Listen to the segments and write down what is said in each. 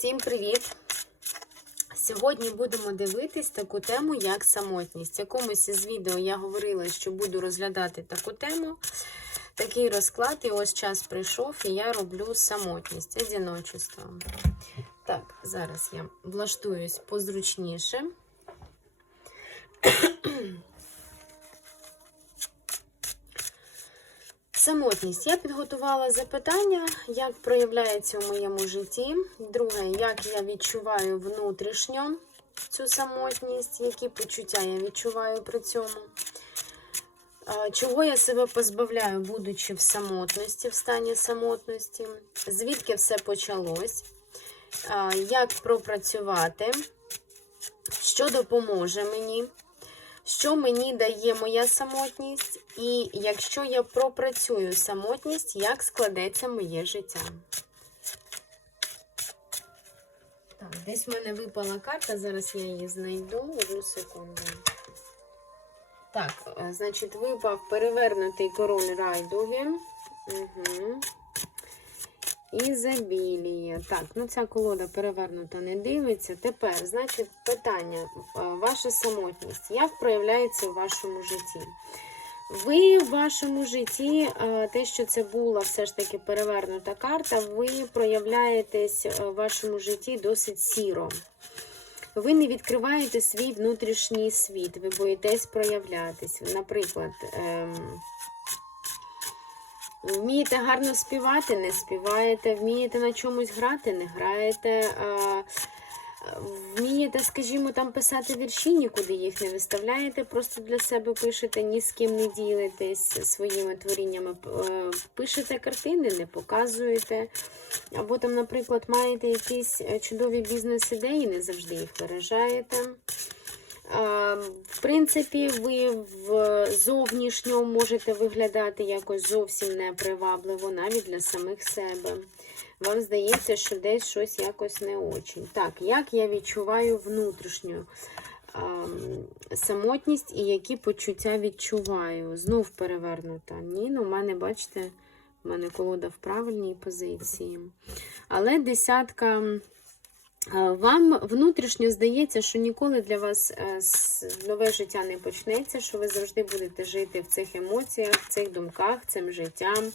Всім привіт! Сьогодні будемо дивитись таку тему, як самотність. В якомусь із відео я говорила, що буду розглядати таку тему, такий розклад, і ось час прийшов, і я роблю самотність, одиночество. Так, зараз я влаштуюсь позручніше. Самотність. Я підготувала запитання, як проявляється у моєму житті. Друге, як я відчуваю внутрішньо цю самотність, які почуття я відчуваю при цьому. Чого я себе позбавляю, будучи в самотності, в стані самотності, звідки все почалось, як пропрацювати, що допоможе мені. Що мені дає моя самотність, і якщо я пропрацюю самотність, як складеться моє життя? Так, десь в мене випала карта, зараз я її знайду одну секунду. Так, значить, випав перевернутий король райдуги. Угу. Ізобілія. Так, ну ця колода перевернута не дивиться. Тепер, значить, питання. Ваша самотність. Як проявляється у вашому житті? Ви в вашому житті, те, що це була все ж таки перевернута карта, ви проявляєтесь в вашому житті досить сіро. Ви не відкриваєте свій внутрішній світ, ви боїтесь проявлятись. Наприклад, ем... Вмієте гарно співати, не співаєте, вмієте на чомусь грати, не граєте. Вмієте, скажімо, там писати вірші, нікуди їх не виставляєте, просто для себе пишете, ні з ким не ділитесь своїми творіннями. Е, пишете картини, не показуєте. Або там, наприклад, маєте якісь е, чудові бізнес-ідеї, не завжди їх виражаєте. В принципі, ви в зовнішньому можете виглядати якось зовсім непривабливо, навіть для самих себе. Вам здається, що десь щось якось не очень. Так, як я відчуваю внутрішню самотність і які почуття відчуваю? Знов перевернута. Ні, ну в мене, бачите, в мене колода в правильній позиції. Але десятка. Вам внутрішньо здається, що ніколи для вас е, нове життя не почнеться, що ви завжди будете жити в цих емоціях, в цих думках, цим життям,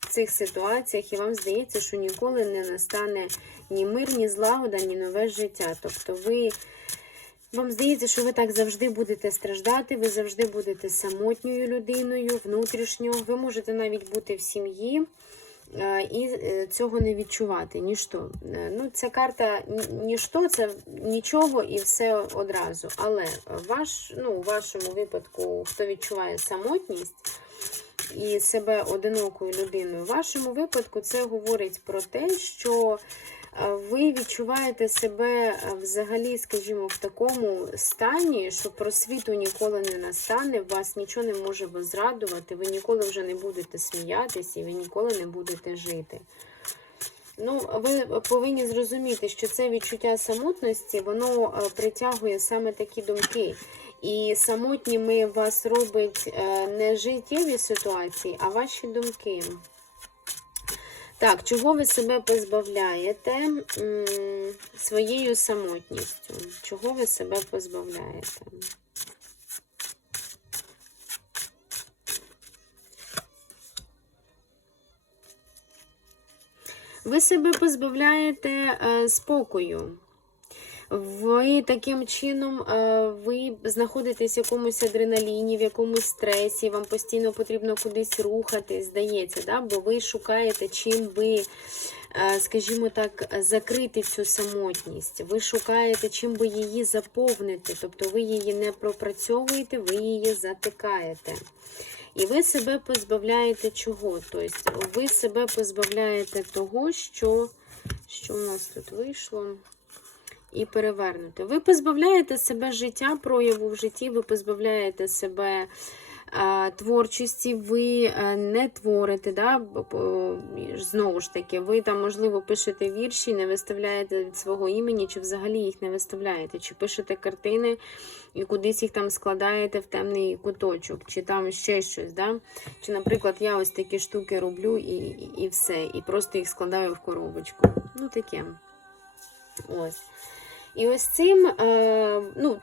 в цих ситуаціях, і вам здається, що ніколи не настане ні мир, ні злагода, ні нове життя. Тобто, ви, вам здається, що ви так завжди будете страждати, ви завжди будете самотньою людиною, внутрішньо. Ви можете навіть бути в сім'ї. Е, і е, цього не відчувати. Ніщо. Е, ну, Ця карта ніщо, це нічого і все одразу. Але ваш, ну, у вашому випадку, хто відчуває самотність і себе одинокою людиною, в вашому випадку це говорить про те, що ви відчуваєте себе взагалі, скажімо, в такому стані, що просвіту ніколи не настане, вас нічого не може вас радувати, ви ніколи вже не будете сміятися і ви ніколи не будете жити. Ну, ви повинні зрозуміти, що це відчуття самотності, воно притягує саме такі думки. І самотніми вас робить не життєві ситуації, а ваші думки. Так, чого ви себе позбавляєте своєю самотністю? Чого ви себе позбавляєте? Ви себе позбавляєте е, спокою. Ви таким чином е, ви знаходитесь в якомусь адреналіні, в якомусь стресі, вам постійно потрібно кудись рухатись, здається, да? бо ви шукаєте, чим би, е, скажімо так, закрити цю самотність. Ви шукаєте, чим би її заповнити. Тобто ви її не пропрацьовуєте, ви її затикаєте. І ви себе позбавляєте чого? Тобто ви себе позбавляєте того, що, що у нас тут вийшло і перевернути. Ви позбавляєте себе життя, прояву в житті, ви позбавляєте себе а, творчості, ви а, не творите. Да? Знову ж таки, ви там, можливо, пишете вірші, не виставляєте від свого імені, чи взагалі їх не виставляєте, чи пишете картини і кудись їх там складаєте в темний куточок, чи там ще щось. Да? Чи, наприклад, я ось такі штуки роблю і, і, і все, і просто їх складаю в коробочку. Ну, таке. Ось. І ось цим, е, ну,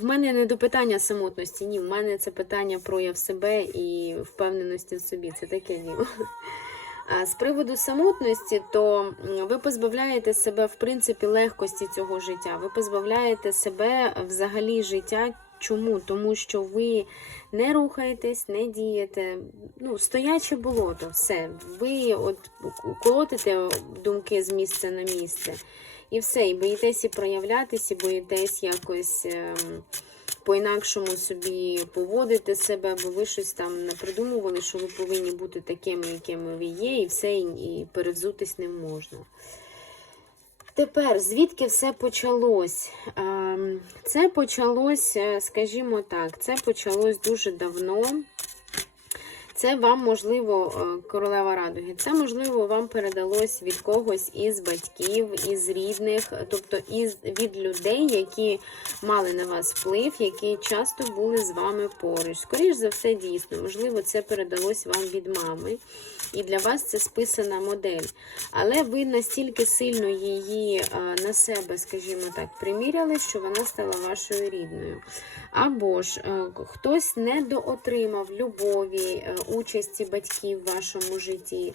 в мене не до питання самотності, ні, в мене це питання прояв себе і впевненості в собі. Це таке діло. А з приводу самотності, то ви позбавляєте себе, в принципі, легкості цього життя. Ви позбавляєте себе взагалі життя. Чому? Тому що ви не рухаєтесь, не дієте. Ну, стояче болото, все. Ви от колотите думки з місця на місце. І все, і боїтесь і проявлятись, і боїтесь якось ем, по-інакшому собі поводити себе, бо ви щось там не придумували, що ви повинні бути такими, якими ви є, і все, і, перевзутись не можна. Тепер, звідки все почалось? Ем, Це почалось, е, скажімо так, це почалось дуже давно. Це вам, можливо, е, королева радуги, це, можливо, вам передалось від когось із батьків, із рідних, тобто із, від людей, які мали на вас вплив, які часто були з вами поруч. Скоріше за все, дійсно, можливо, це передалось вам від мами. І для вас це списана модель. Але ви настільки сильно її е, на себе, скажімо так, приміряли, що вона стала вашою рідною. Або ж е, хтось недоотримав любові, участі батьків в вашому житті.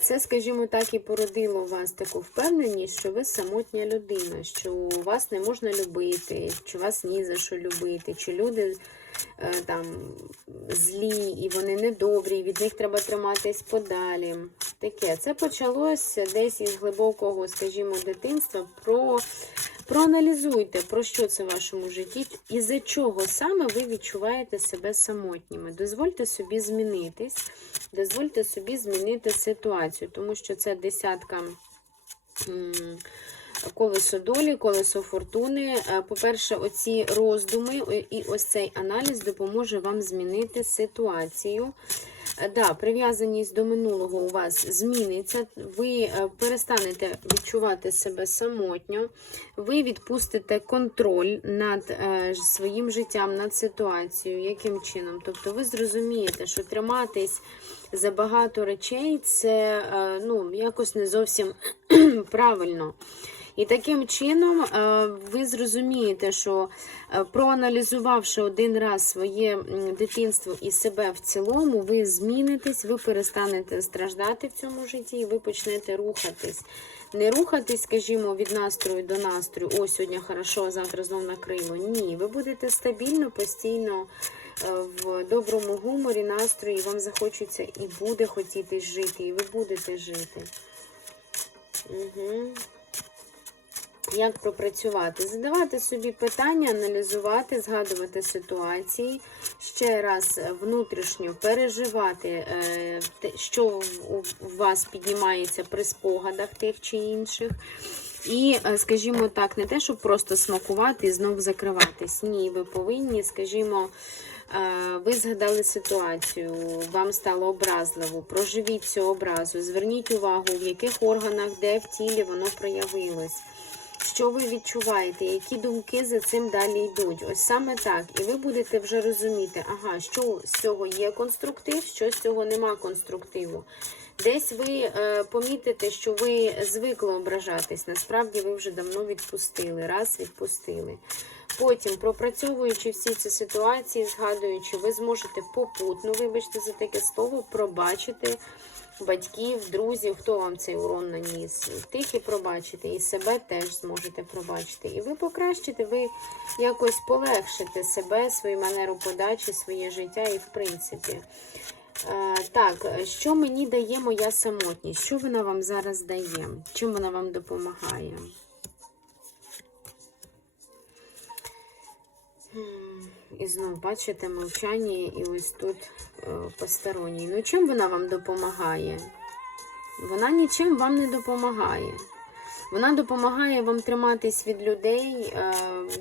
Це, скажімо так, і породило вас таку впевненість, що ви самотня людина, що вас не можна любити, що вас ні за що любити, чи люди там злі і вони недобрі, і від них треба триматись подалі. Таке. Це почалося десь із глибокого, скажімо, дитинства. Про Проаналізуйте, про що це в вашому житті, і за чого саме ви відчуваєте себе самотніми. Дозвольте собі змінитись, дозвольте собі змінити ситуацію, тому що це десятка. Колесо долі, колесо фортуни. Е, По-перше, оці роздуми і ось цей аналіз допоможе вам змінити ситуацію. Е, Да, прив'язаність до минулого у вас зміниться. Ви е, перестанете відчувати себе самотньо, ви відпустите контроль над е, своїм життям, над ситуацією. Яким чином? Тобто ви зрозумієте, що триматись за багато речей це ну, якось не зовсім правильно. І таким чином ви зрозумієте, що проаналізувавши один раз своє дитинство і себе в цілому, ви змінитесь, ви перестанете страждати в цьому житті, і ви почнете рухатись. Не рухатись, скажімо, від настрою до настрою, о, сьогодні хорошо, а завтра знов накрило. Ні, ви будете стабільно, постійно е, в доброму гуморі, настрої, вам захочеться і буде хотітись жити, і ви будете жити. Угу. Як пропрацювати? Задавати собі питання, аналізувати, згадувати ситуації, ще раз внутрішньо переживати, е, що у вас піднімається при спогадах тих чи інших. І, е, скажімо так, не те, щоб просто смакувати і знов закриватись. Ні, ви повинні, скажімо, е, ви згадали ситуацію, вам стало образливо, проживіть цю образу, зверніть увагу, в яких органах, де в тілі воно проявилось. Що ви відчуваєте, які думки за цим далі йдуть? Ось саме так. І ви будете вже розуміти, ага, що з цього є конструктив, що з цього нема конструктиву. Десь ви е, помітите, що ви звикли ображатись. Насправді ви вже давно відпустили, раз відпустили. Потім, пропрацьовуючи всі ці ситуації, згадуючи, ви зможете попутно, вибачте за таке слово, пробачити батьків, друзів, хто вам цей урон наніс. Тих пробачите, і себе теж зможете пробачити. І ви покращите, ви якось полегшите себе, свою манеру подачі, своє життя і в принципі. Е, Так, що мені дає моя самотність? Що вона вам зараз дає? Чим вона вам допомагає? І знову бачите мовчання, і ось тут е, посторонній. Ну, чим вона вам допомагає? Вона нічим вам не допомагає. Вона допомагає вам триматись від людей, е,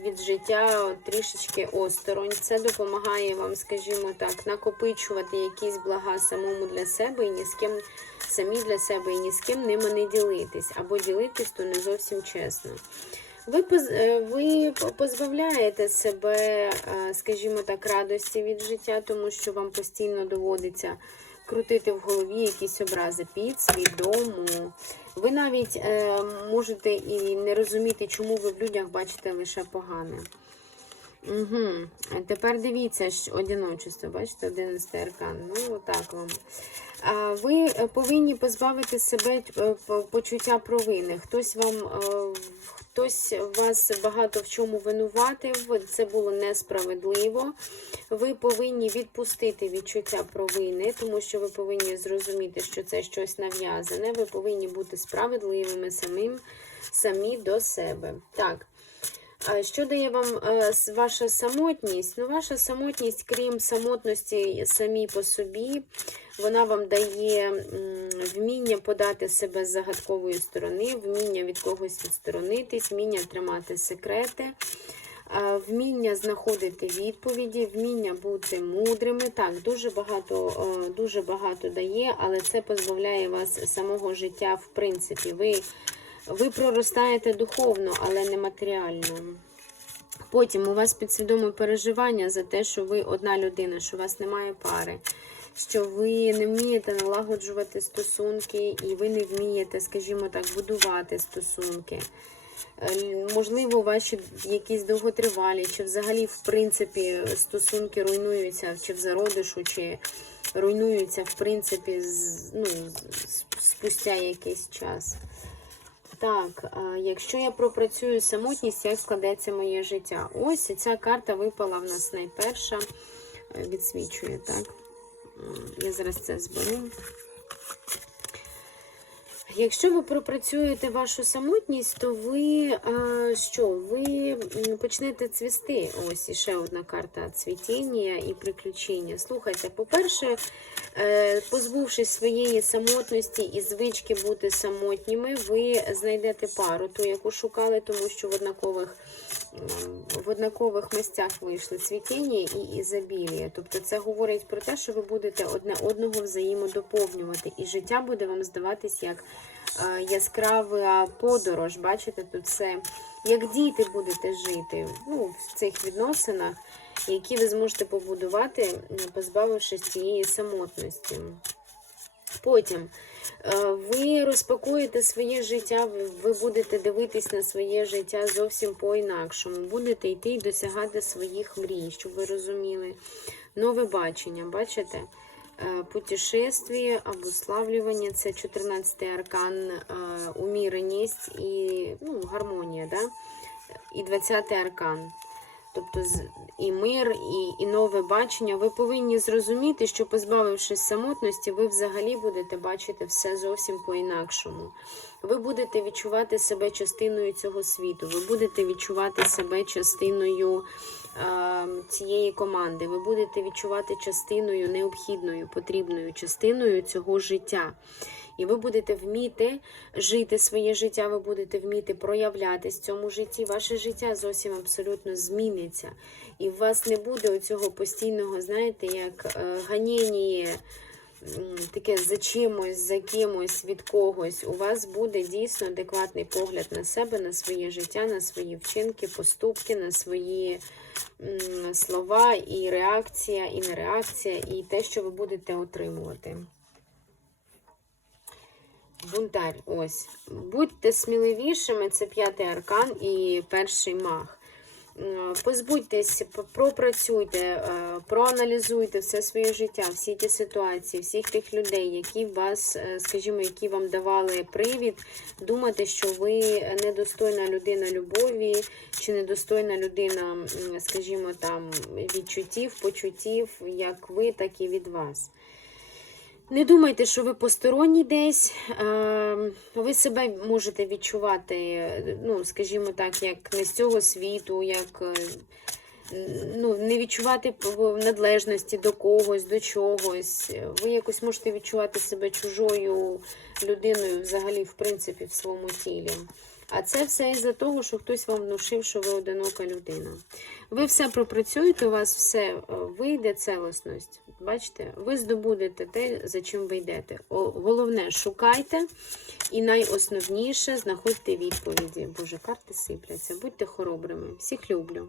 від життя трішечки осторонь. Це допомагає вам, скажімо так, накопичувати якісь блага самому для себе і ні з ким самі для себе і ні з ким ними не ділитись. Або ділитись, то не зовсім чесно. Ви е, ви позбавляєте себе, е, скажімо так, радості від життя, тому що вам постійно доводиться крутити в голові якісь образи підсвідомо. Ви навіть е, можете і не розуміти, чому ви в людях бачите лише погане. Угу. Тепер дивіться, що одиночество, бачите, 11 аркан. Ну, отак вам. Ви е, повинні позбавити себе е, почуття провини. Хтось вам, е, хтось вас багато в чому винуватив, це було несправедливо. Ви повинні відпустити відчуття провини, тому що ви повинні зрозуміти, що це щось нав'язане. Ви повинні бути справедливими самим, самі до себе. Так. Що дає вам е, ваша самотність? Ну, ваша самотність, крім самотності самій по собі, вона вам дає вміння подати себе з загадкової сторони, вміння від когось відсторонитись, вміння тримати секрети, вміння знаходити відповіді, вміння бути мудрими. Так, дуже багато, дуже багато дає, але це позбавляє вас самого життя в принципі. Ви ви проростаєте духовно, але не матеріально. Потім у вас підсвідоме переживання за те, що ви одна людина, що у вас немає пари, що ви не вмієте налагоджувати стосунки, і ви не вмієте, скажімо так, будувати стосунки. Е, Можливо, ваші якісь довготривалі, чи взагалі, в принципі, стосунки руйнуються, чи в зародишу, чи руйнуються, в принципі, з- ну, спустя якийсь час. Так, якщо я пропрацюю самотність, як складеться моє життя? Ось ця карта випала в нас найперша, е, відсвічує, так? Я зараз це зберу. Якщо ви пропрацюєте вашу самотність, то ви а, що? Ви почнете цвісти. Ось іще одна карта цвітіння і приключення. Слухайте, по-перше, е, позбувшись своєї самотності і звички бути самотніми, ви знайдете пару, ту, яку шукали, тому що в однакових, в однакових місцях вийшли цвітіння і ізобілія. Тобто це говорить про те, що ви будете одне одного взаємодоповнювати, і життя буде вам здаватись як яскрава подорож. Бачите, тут все як діти будете жити ну, в цих відносинах, які ви зможете побудувати, позбавившись цієї самотності. Потім е, ви розпакуєте своє життя, ви будете дивитись на своє життя зовсім по-інакшому. Будете йти і досягати своїх мрій, щоб ви розуміли. Нове бачення, бачите? Е, Путешествие, обуславливание, це 14 аркан, е, уміреність і ну, гармонія, да? і 20 аркан. Тобто і мир, і, і нове бачення. Ви повинні зрозуміти, що позбавившись самотності, ви взагалі будете бачити все зовсім по-інакшому. Ви будете відчувати себе частиною цього світу, ви будете відчувати себе частиною е, цієї команди, ви будете відчувати частиною необхідною, потрібною частиною цього життя. І ви будете вміти жити своє життя, ви будете вміти проявлятись в цьому житті. Ваше життя зовсім абсолютно зміниться. І у вас не буде оцього постійного, знаєте, як е, ганіння, таке за чимось, за кимось, від когось. У вас буде дійсно адекватний погляд на себе, на своє життя, на свої вчинки, поступки, на свої слова, і реакція, і не реакція, і те, що ви будете отримувати. Бунтарь, ось. Будьте сміливішими, це п'ятий аркан і перший маг. Е, Позбудьтесь, пропрацюйте, е, проаналізуйте все своє життя, всі ті ситуації, всіх тих людей, які вас, е, скажімо, які вам давали привід думати, що ви недостойна людина любові, чи недостойна людина, скажімо, там відчуттів, почуттів, як ви, так і від вас. Не думайте, що ви посторонні десь. Е, Ви себе можете відчувати, ну, скажімо так, як не з цього світу, як е, ну, не відчувати належності до когось, до чогось. Ви якось можете відчувати себе чужою людиною взагалі, в принципі, в своєму тілі. А це все із-за того, що хтось вам внушив, що ви одинока людина. Ви все пропрацюєте, у вас все е, вийде, целостність. Бачите, ви здобудете те, за чим ви йдете. О, Головне, шукайте і найосновніше знаходьте відповіді. Боже, карти сипляться. Будьте хоробрими. Всіх люблю.